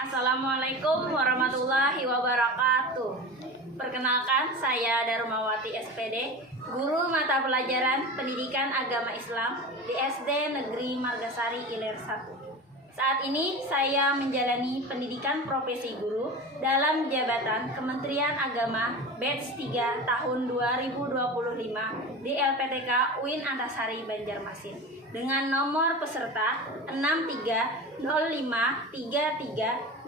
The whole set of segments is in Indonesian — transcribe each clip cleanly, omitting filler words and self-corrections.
Assalamualaikum warahmatullahi wabarakatuh. Perkenalkan, saya Darmawati SPD, guru mata pelajaran Pendidikan Agama Islam di SD Negeri Margasari Ilir 1. Saat ini saya menjalani pendidikan profesi guru dalam jabatan Kementerian Agama Batch 3 tahun 2025 di LPTK UIN Antasari Banjarmasin dengan nomor peserta 630533000386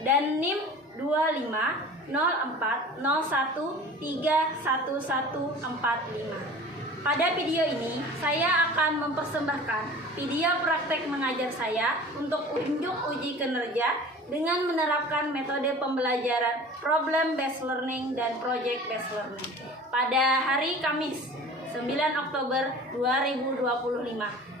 dan NIM 250401311145. Pada video ini, saya akan mempersembahkan video praktek mengajar saya untuk unjuk uji kinerja dengan menerapkan metode pembelajaran problem based learning dan project based learning pada hari Kamis 9 Oktober 2025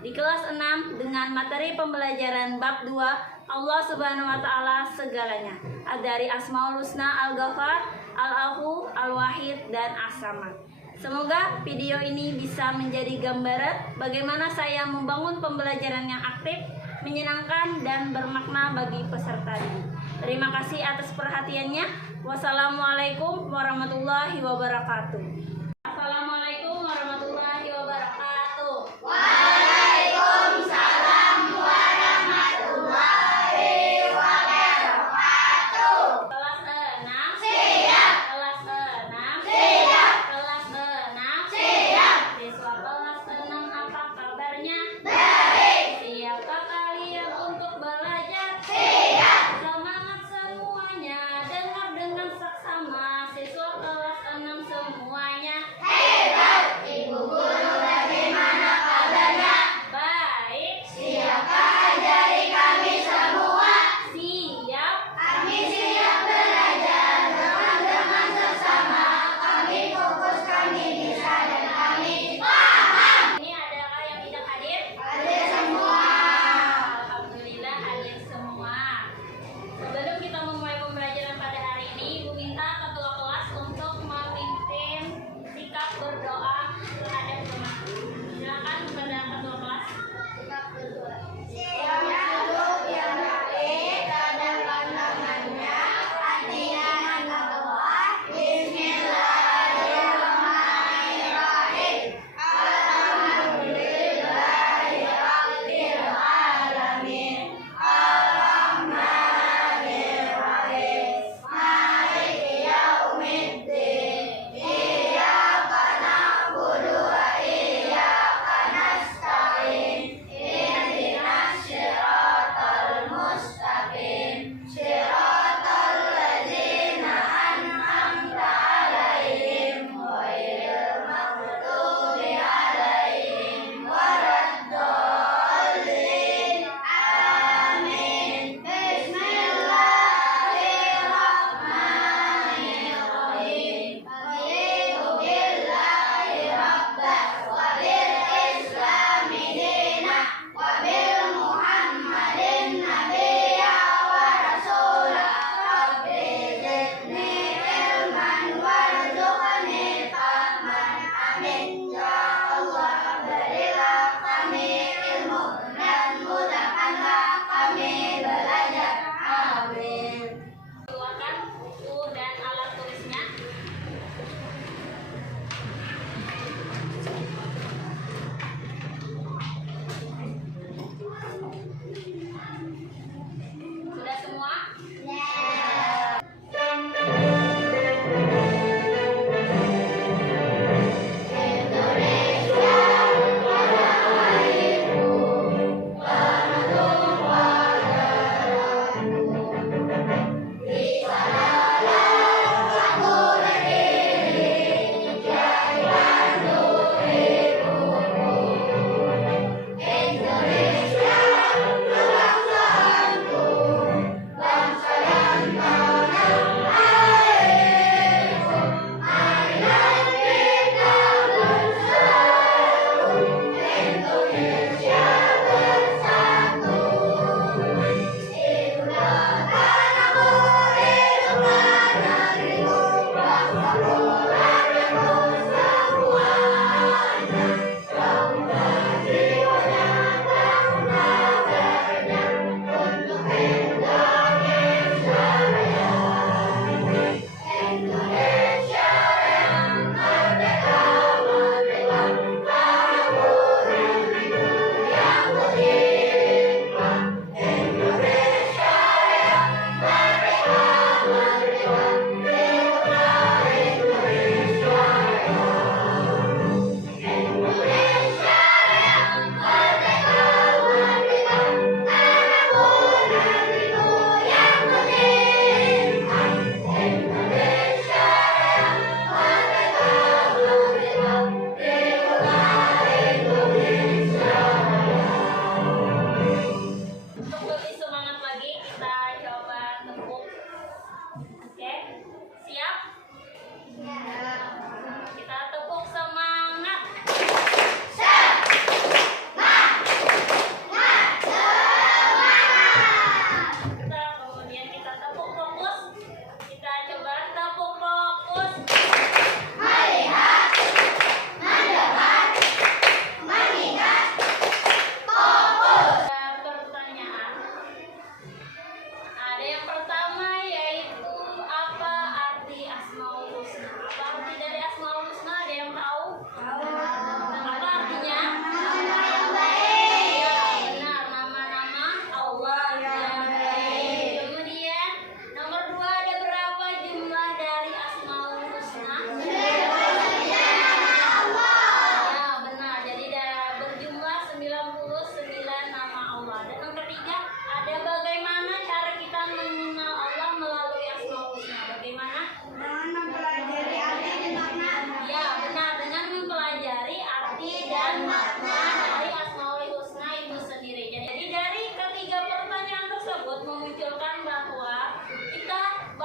di kelas 6 dengan materi pembelajaran bab 2 Allah Subhanahu wa taala segalanya dari Asmaul Husna Al-Ghafar, Al-Afu, Al-Wahid dan As-Samad. Semoga video ini bisa menjadi gambaran bagaimana saya membangun pembelajaran yang aktif, menyenangkan, dan bermakna bagi peserta didik. Terima kasih atas perhatiannya. Wassalamualaikum warahmatullahi wabarakatuh. Assalamualaikum warahmatullahi wabarakatuh. Waalaikumsalam warahmatullahi wabarakatuh. Kelas 6. Siap. Kelas 6. Siap. Kelas 6. Siap. Siswa kelas 6 apa kabarnya? Baik. Siapkah kalian untuk belajar? Siap. Semangat semuanya, dengar dengan saksama. Siswa kelas 6 semuanya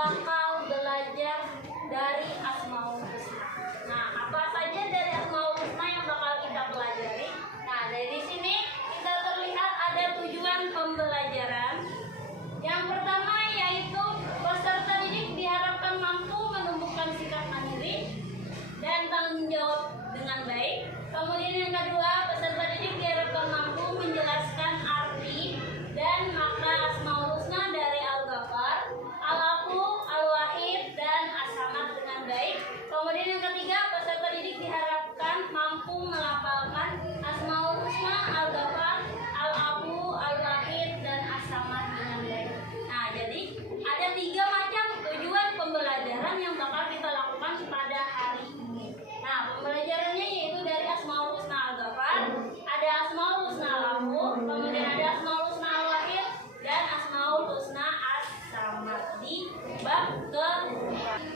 bakal belajar dari Asmaul Husna. Nah, apa saja dari Asmaul Husna yang bakal kita pelajari? Nah, dari sini kita terlihat ada tujuan pembelajaran. Yang pertama yaitu peserta didik diharapkan mampu menumbuhkan sikap mandiri dan tanggung jawab dengan baik. Kemudian yang kedua, peserta didik diharapkan mampu menjelaskan arti dan makna Asmaul Husna dari Al-Ghaffar, Al-Afu, Al-Wahid, dan As-Samad dengan baik. Kemudian yang ketiga, peserta didik diharapkan mampu melafalkan Asmaul Husna, Al-Ghaffar, Al-Afu, Al-Wahid, dan As-Samad dengan baik. Nah, jadi ada 3 macam tujuan pembelajaran yang bakal kita lakukan pada hari ini. Nah, pembelajarannya yaitu dari Asmaul Husna Al-Ghaffar, ada Asmaul Husna Al-Afu, kemudian ada Asmaul Husna Al-Wahid, dan Asmaul Husna As-Samad di bab ke.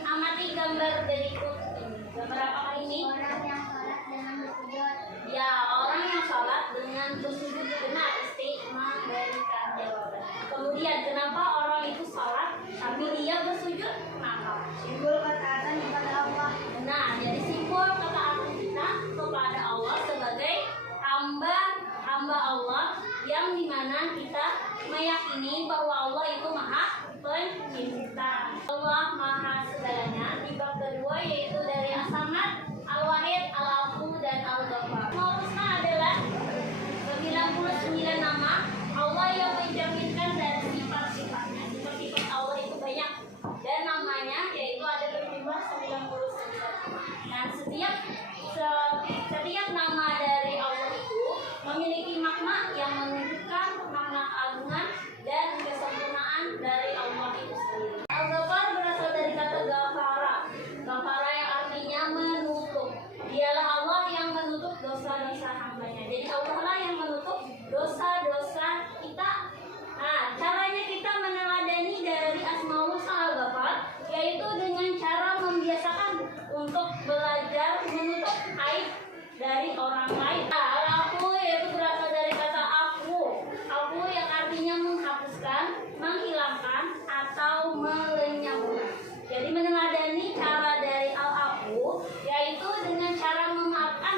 Amati gambar berikut ini. Gambar apakah ini? Orang yang sholat dengan bersujud. Ya, orang yang sholat dengan bersujud. Benar, istiqamah memberikan jawaban. Kemudian, kenapa orang itu sholat tapi dia bersujud? Kenapa? Simbol ketaatan kepada Allah. Nah, jadi simbol ketaatan kita kepada Allah sebagai hamba Allah yang dimana kita meyakini bahwa Allah itu Maha Pencipta. Allah Maha segalanya. Di bab kedua yaitu dari As-Samad, Al-Wahid, Al-Afu, dan Al-Ghaffar. Asmaul Husna adalah 99 nama Allah yang mencerminkan dari sifat-sifatnya. Sifat-sifat Allah itu banyak dan namanya yaitu ada berjumlah 99. Dan setiap nama dari Allah itu memiliki makna yang menunjukkan makna keagungan dan kesempurnaan dari Allah itu sendiri. Al-Ghaffar berasal dari kata Ghafara. Ghafara yang artinya menutup. Dialah Allah yang menutup dosa-dosa hambanya. Jadi Allah lah yang menutup dosa-dosa kita. Nah, caranya kita meneladani dari Asmaul Husna Al-Ghaffar yaitu dengan cara membiasakan untuk belajar menutup aib dari orang lain. Nah, Al-Afu yaitu berasal dari kata afu. Afu yang artinya menghapuskan, menghilangkan, atau melenyapkan. Jadi meneladani cara dari Al-Afu yaitu dengan cara memaafkan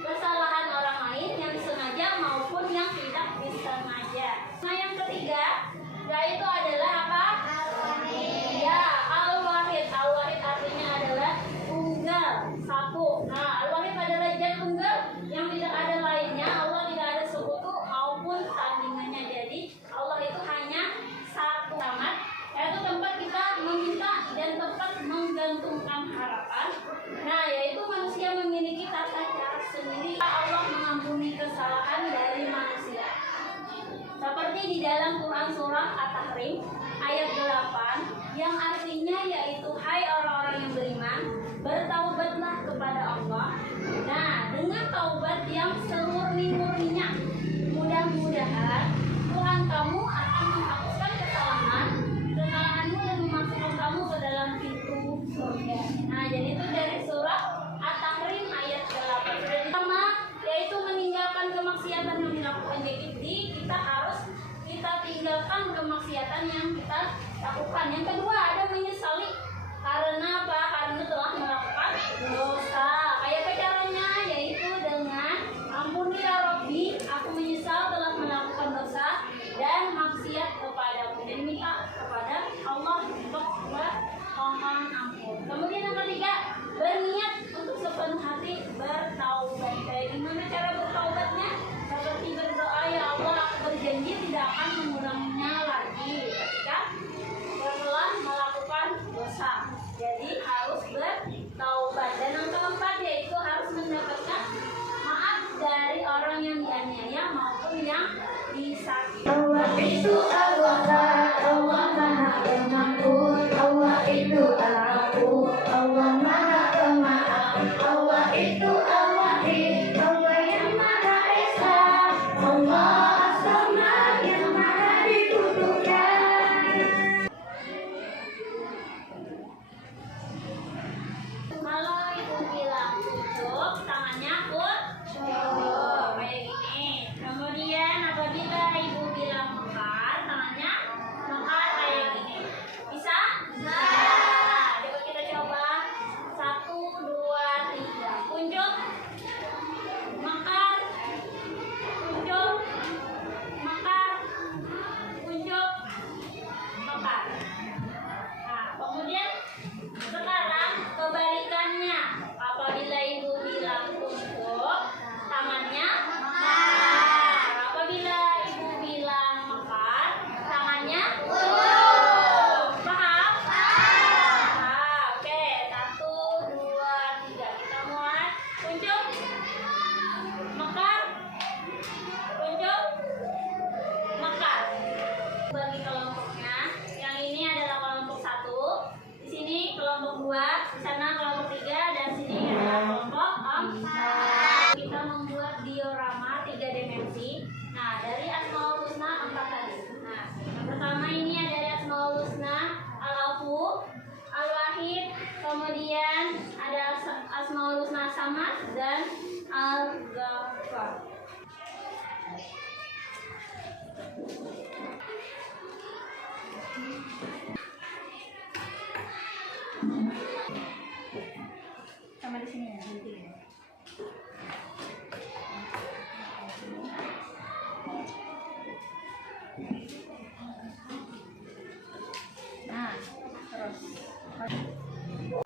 kesalahan orang lain yang sengaja maupun yang tidak disengaja. Nah, yang ketiga yaitu adalah apa? Al-Wahid. Ya, Al-Wahid. Al-Wahid artinya adalah tunggal, satu. Nah, Al-Wahid adalah zat tunggal yang tidak ada lainnya. Allah tidak ada sekutu maupun tandingannya. Jadi Allah itu hanya satu. Samad yaitu tempat kita meminta dan tempat menggantungkan harapan. Nah, yaitu manusia memiliki tata cara sendiri. Allah mengampuni kesalahan dari manusia. Seperti di dalam Quran surah At-Tahrim ayat 8 yang artinya yaitu hai orang-orang yang beriman, bertaubatlah kepada Allah. Nah, dengan taubat yang semurni-murninya, mudah-mudahan Tuhan kamu akan menghapuskan kesalahanmu dan memasukkan kamu ke dalam pintu surga. Nah, jadi itu dari surah At-Tahrim ayat 8. Pertama yaitu meninggalkan kemaksiatan yang dilakukan. Jadi kita tinggalkan kemaksiatan yang kita lakukan. Yang kedua ada menyesali. Karena apa? Karena telah melakukan dosa. Kayak apa caranya? Yaitu dengan ampuni ya Rabbi, aku menyesal telah melakukan dosa dan maksiat kepadamu. Jadi minta kepada Allah untuk mohon ampun. Kemudian yang ketiga, berniat untuk sepenuh hati bertaubat. Kayak gimana cara bertaubatnya? Seperti berdoa, ya Allah, aku berjanji tidak akan mengulanginya lagi ketika setelah melakukan dosa. Jadi harus bertaubat. Dan yang keempat yaitu harus mendapatkan maaf dari orang yang dianiaya maupun yang disakiti. Allah itu Al-Wahhab, Allah Maha Pengampun, Allah itu Al-Afu, Allah Maha Pemaaf, Allah itu Al-Wahid, Allah yang Maha Esa, Allah As-Samad yang Maha dibutuhkan. Kalau ibu bilang tutup, tangannya pun kayak gini. Kemudian apabila ibu bilang mekar, tangannya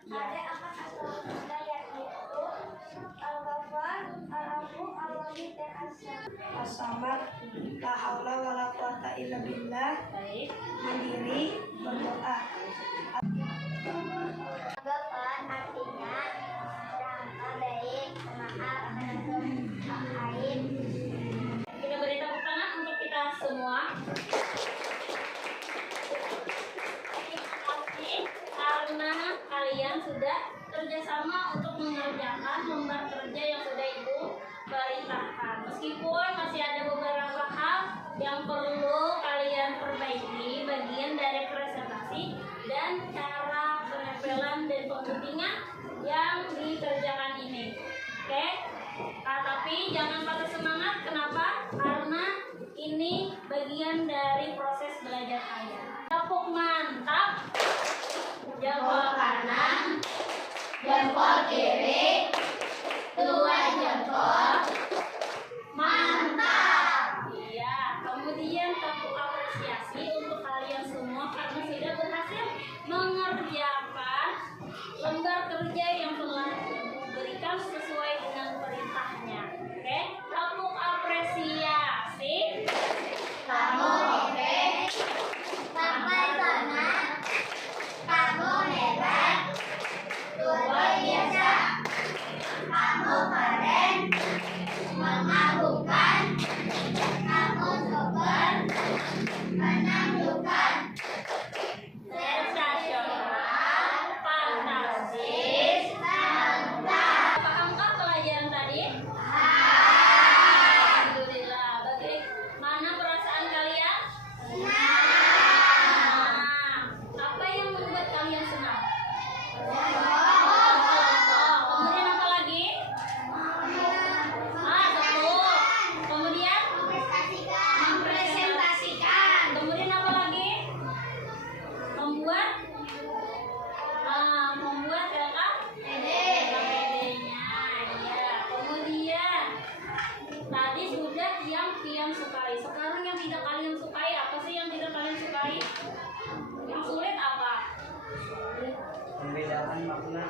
Ada apa satu yaitu Al-Ghafar, Al-Afu, Al-Wahid, dan As-Samad, la haula wala quwata illa billah, Baik. mandiri, berdoa. Al-Ghafar artinya Maha baik, pemaaf, Al-Wahid. Kita beri tepuk tangan untuk kita semua. Terima kasih karena kalian sudah kerjasama untuk mengerjakan lembar kerja yang sudah Ibu perintahkan. Meskipun masih ada beberapa hal yang perlu kalian perbaiki, bagian dari presentasi dan cara penempelan dan pengguntingan yang dikerjakan ini. Oke? Tapi jangan patah semangat. Kenapa? Karena ini bagian dari proses belajar kalian. Tepuk mantap. Jempol kanan, jempol kiri, dua jempol. Mantap. Iya. Kemudian tepuk apresiasi untuk kalian semua karena sudah berhasil mengerjakan lembar kerja yang telah diberikan sesuai dengan perintahnya. Oke, tepuk apresiasi. Kamu hebat, sampai sana. Kamu hebat, luar biasa. Kamu keren, mengagumkan. Kamu super, menakjubkan. Sensasional, fantastis. Mantap. Apa angka pelajaran tadi? Ah. Alhamdulillah. Bagaimana perasaan kalian? Nah. Apa yang membuat kalian senang? Oh. Kemudian apa lagi? Betul. Kemudian? Mempresentasikan. Kemudian apa lagi? Membuat kakak pedenya. Iya. Kemudian tadi sudah yang kalian sukai. Sekarang yang tidak kalian sukai, apa sih yang tidak kalian sukai? Yang sulit apa? Membedakan makna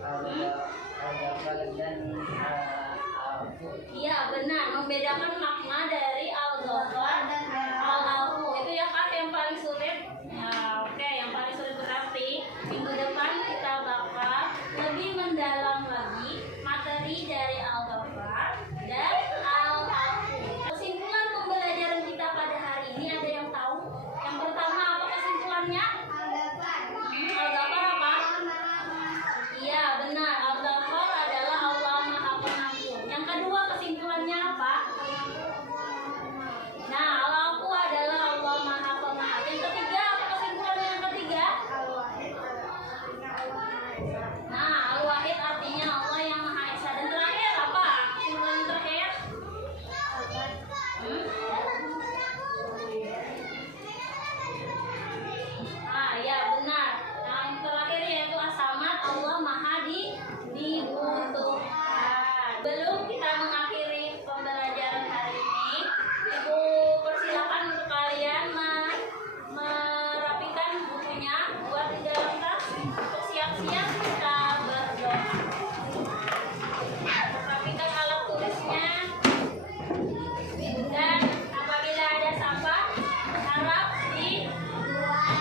al-Ghafar dan al-Afu. Iya benar, membedakan makna dari al-Ghafar dan al-Afu. Itu ya kak yang paling sulit. Ya, oke, yang paling sulit berarti minggu depan kita bakal lebih mendalam lagi materi dari al-Ghafar dan al-Afu. Kesimpulan pembelajaran kita pada hari ini ada yang tahu? Yang pertama apa kesimpulannya? Al-Ghafar apa? Iya benar, Al-Ghafar adalah Allah Maha Pengampun. Yang kedua kesimpulannya apa? Nah, Al-Afu adalah Allah Maha Pemaaf. Yang ketiga apa kesimpulannya yang ketiga? Nah, Al-Wahid artinya Allah yang Maha Esa. Dan terakhir apa? Kesimpulan yang terakhir? Ya benar. Yang terakhir yaitu As-Samad, Allah Maha dibutuhkan. Belum kita mengakhiri pembelajaran hari ini, Ibu persilakan untuk kalian merapikan bukunya, buat di dalam tas untuk siap-siap kita berdoa. Rapikan alat tulisnya dan apabila ada sampah harap dibuang.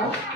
Oh.